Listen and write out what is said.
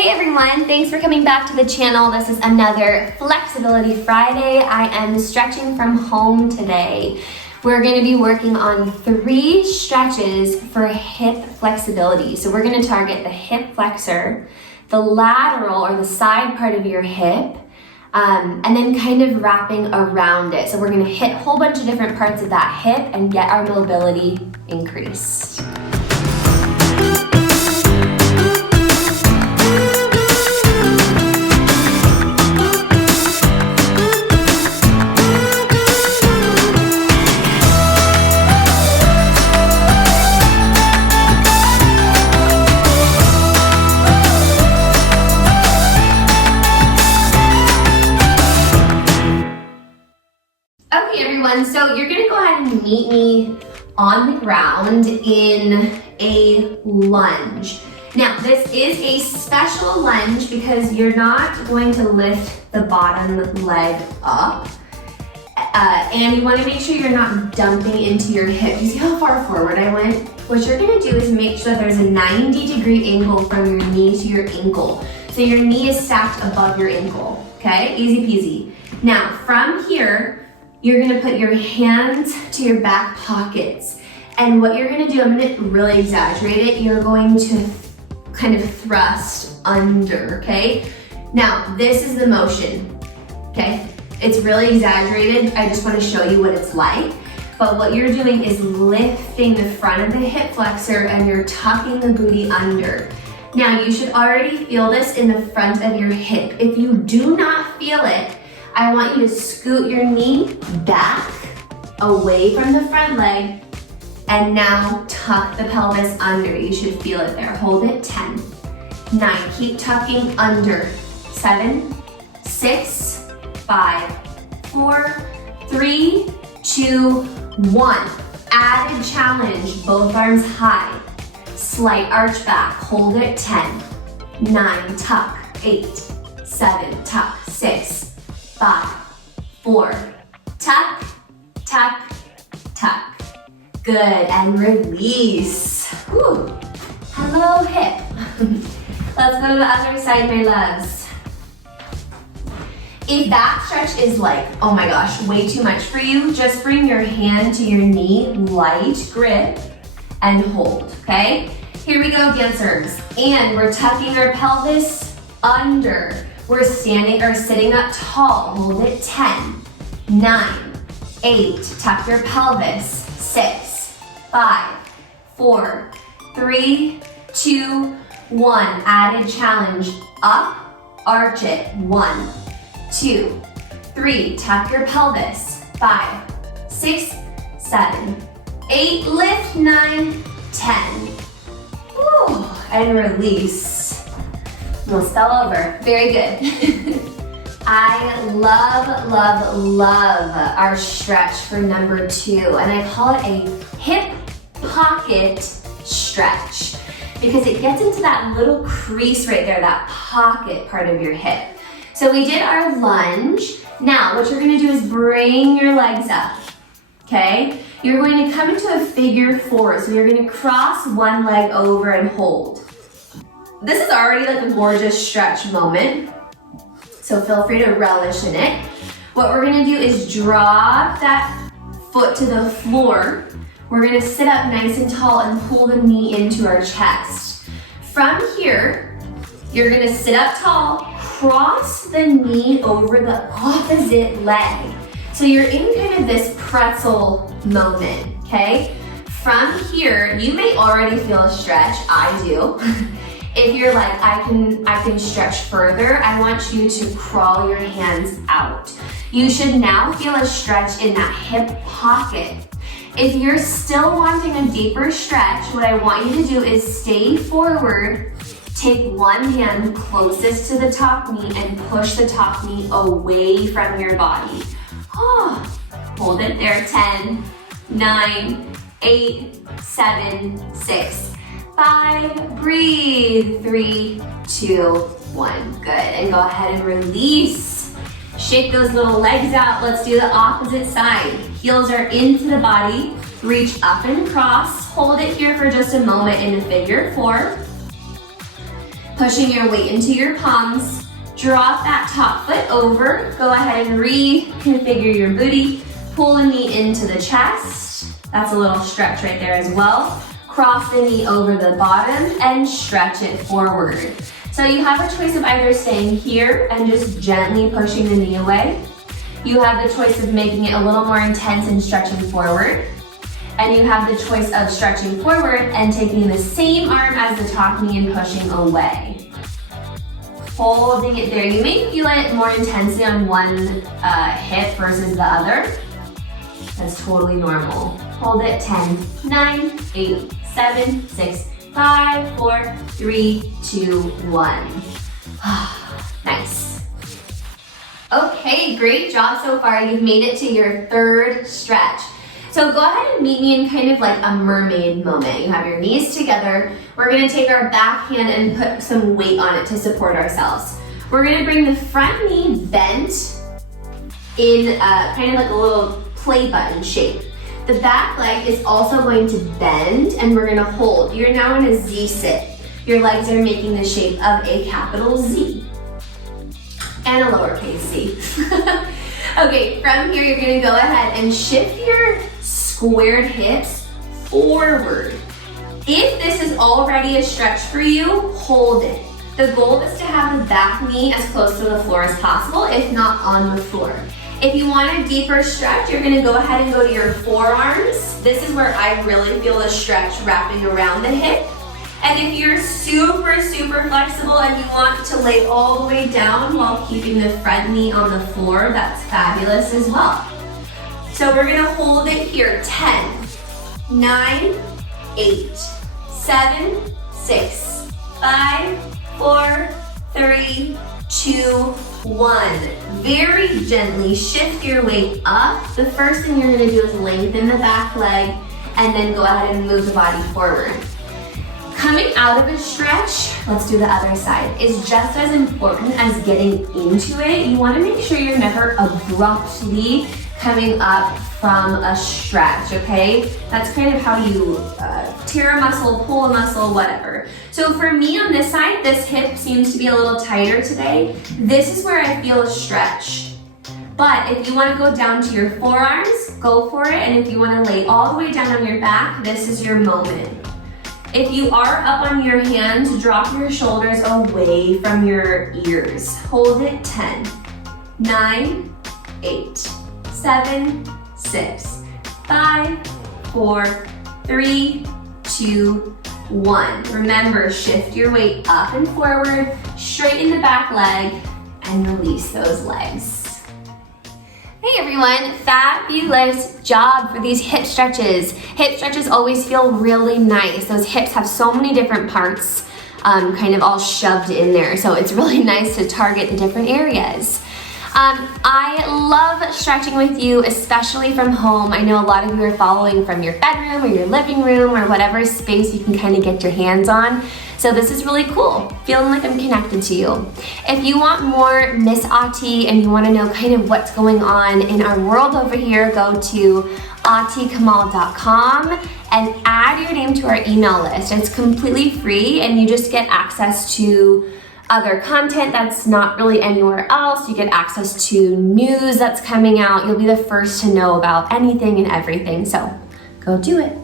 Hey everyone, thanks for coming back to the channel. This is another Flexibility Friday. I am stretching from home today. We're going to be working on 3 stretches for hip flexibility. So we're going to target the hip flexor, the lateral or the side part of your hip, and then kind of wrapping around it. So we're going to hit a whole bunch of different parts of that hip and get our mobility increased. Okay everyone, so you're gonna go ahead and meet me on the ground in a lunge. Now this is a special lunge because you're not going to lift the bottom leg up. And you wanna make sure you're not dumping into your hip. You see how far forward I went? What you're gonna do is make sure that there's a 90-degree angle from your knee to your ankle. So your knee is stacked above your ankle, okay? Easy peasy. Now from here, you're gonna put your hands to your back pockets. And what you're gonna do, I'm gonna really exaggerate it, you're going to kind of thrust under, okay? Now, this is the motion, okay? It's really exaggerated, I just wanna show you what it's like. But what you're doing is lifting the front of the hip flexor and you're tucking the booty under. Now, you should already feel this in the front of your hip. If you do not feel it, I want you to scoot your knee back away from the front leg and now tuck the pelvis under. You should feel it there. Hold it, 10, 9, keep tucking under, 7, 6, 5, 4, 3, 2, 1. Added challenge, both arms high. Slight arch back, hold it, 10, 9, tuck, 8, 7, tuck, 6, 5, 4, tuck, tuck, tuck. Good, and release. Whew. Hello, hip. Let's go to the other side, my loves. If that stretch is like, oh my gosh, way too much for you, just bring your hand to your knee, light grip, and hold, okay? Here we go, dancers. And we're tucking our pelvis under. We're standing or sitting up tall. Hold it, 10, 9, 8, tuck your pelvis, 6, 5, 4, 3, 2, 1. Added challenge, up, arch it, 1, 2, 3, tuck your pelvis, 5, 6, 7, 8, lift, 9, 10. Woo, and release. Almost fell over. Very good. I love, love, love our stretch for number 2, and I call it a hip pocket stretch because it gets into that little crease right there, that pocket part of your hip. So we did our lunge. Now what you're gonna do is bring your legs up, okay? You're going to come into a figure 4, so you're gonna cross one leg over and hold. This is already like a gorgeous stretch moment, so feel free to relish in it. What we're gonna do is drop that foot to the floor. We're gonna sit up nice and tall and pull the knee into our chest. From here, you're gonna sit up tall, cross the knee over the opposite leg. So you're in kind of this pretzel moment, okay? From here, you may already feel a stretch, I do. If you're like, I can stretch further, I want you to crawl your hands out. You should now feel a stretch in that hip pocket. If you're still wanting a deeper stretch, what I want you to do is stay forward, take one hand closest to the top knee and push the top knee away from your body. Hold it there, 10, 9, 8, 7, 6, 5, breathe, 3, 2, 1. Good, and go ahead and release. Shake those little legs out. Let's do the opposite side. Heels are into the body. Reach up and across. Hold it here for just a moment in the figure 4. Pushing your weight into your palms. Drop that top foot over. Go ahead and reconfigure your booty. Pull the knee into the chest. That's a little stretch right there as well. Cross the knee over the bottom and stretch it forward. So you have a choice of either staying here and just gently pushing the knee away. You have the choice of making it a little more intense and stretching forward. And you have the choice of stretching forward and taking the same arm as the top knee and pushing away. Holding it there. You may feel it more intensely on one hip versus the other. That's totally normal. Hold it, 10, 9, 8, 7, 6, 5, 4, 3, 2, 1. Nice. Okay, great job so far. You've made it to your third stretch. So go ahead and meet me in kind of like a mermaid moment. You have your knees together. We're gonna take our back hand and put some weight on it to support ourselves. We're gonna bring the front knee bent in kind of like a little play button shape. The back leg is also going to bend and we're gonna hold. You're now in a Z sit. Your legs are making the shape of a capital Z and a lowercase z. Okay, from here you're gonna go ahead and shift your squared hips forward. If this is already a stretch for you, hold it. The goal is to have the back knee as close to the floor as possible, if not on the floor. If you want a deeper stretch, you're gonna go ahead and go to your forearms. This is where I really feel the stretch wrapping around the hip. And if you're super flexible and you want to lay all the way down while keeping the front knee on the floor, that's fabulous as well. So we're gonna hold it here, 10, 9, 8, 7, 6, 5, 4, 3, 2, 1. Very gently shift your weight up. The first thing you're gonna do is lengthen the back leg and then go ahead and move the body forward. Coming out of a stretch, let's do the other side, is just as important as getting into it. You wanna make sure you're never abruptly coming up from a stretch, okay? That's kind of how you tear a muscle, pull a muscle, whatever. So for me on this side, this hip seems to be a little tighter today. This is where I feel a stretch. But if you wanna go down to your forearms, go for it. And if you wanna lay all the way down on your back, this is your moment. If you are up on your hands, drop your shoulders away from your ears. Hold it, 10, 9, 8, 7, 6, 5, 4, 3, 2, 1. Remember, shift your weight up and forward, straighten the back leg, and release those legs. Hey everyone, fabulous job for these hip stretches. Hip stretches always feel really nice. Those hips have so many different parts kind of all shoved in there. So it's really nice to target the different areas. I love stretching with you, especially from home. I know a lot of you are following from your bedroom or your living room or whatever space you can kind of get your hands on. So this is really cool, feeling like I'm connected to you. If you want more Miss Auti and you want to know kind of what's going on in our world over here, go to autikamal.com and add your name to our email list. It's completely free and you just get access to other content that's not really anywhere else. You get access to news that's coming out. You'll be the first to know about anything and everything. So go do it.